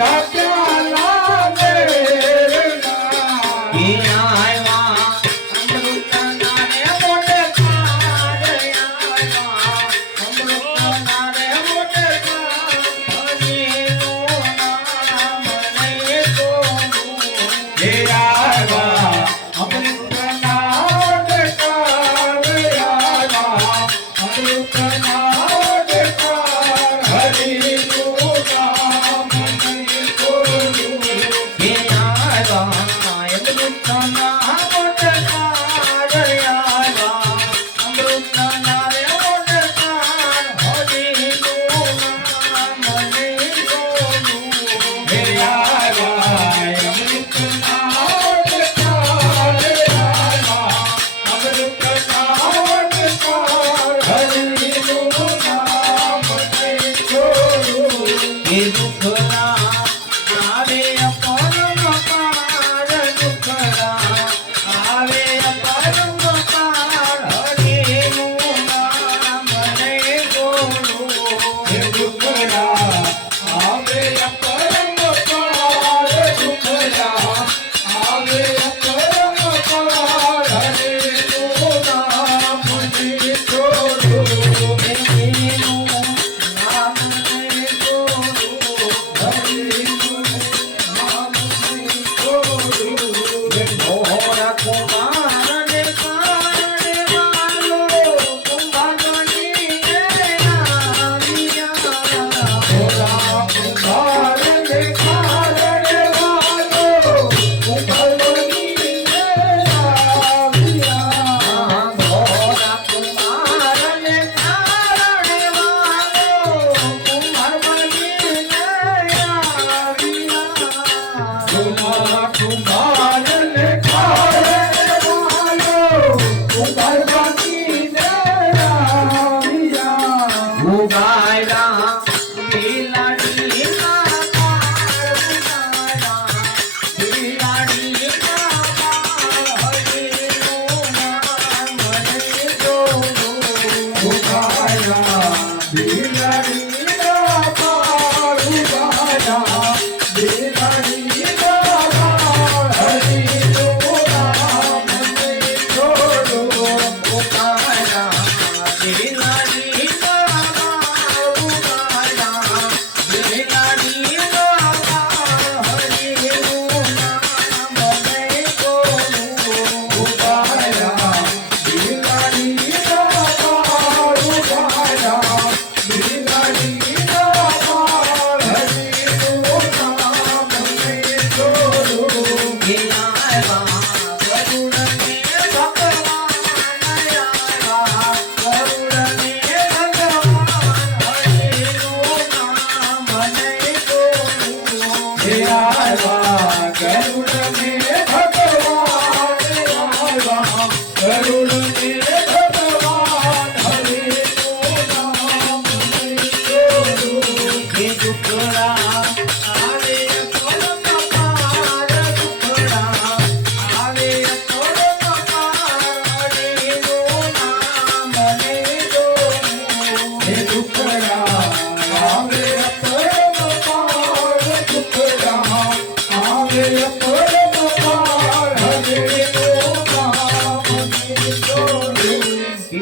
Gracias. Bye.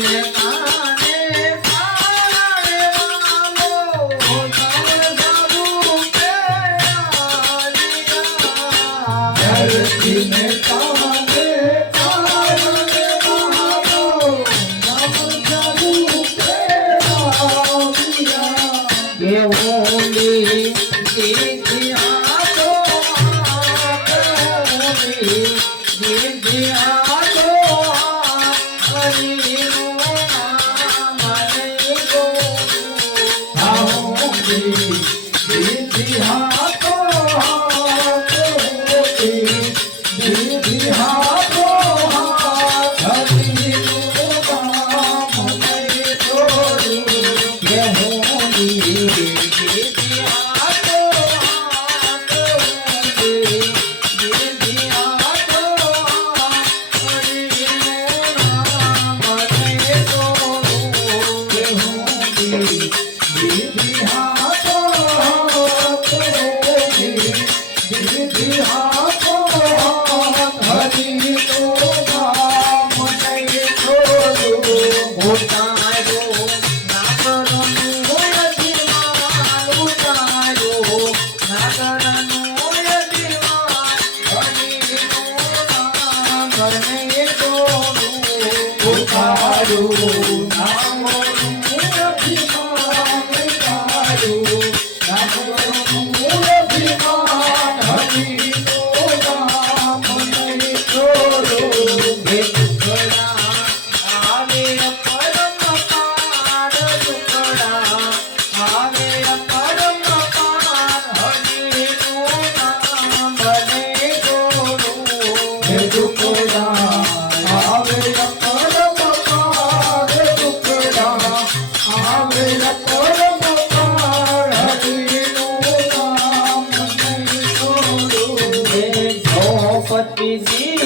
మేతానే తానే రాలో ఓ తానే Sabu ಶರಣೆ ಕೋರು vizinho.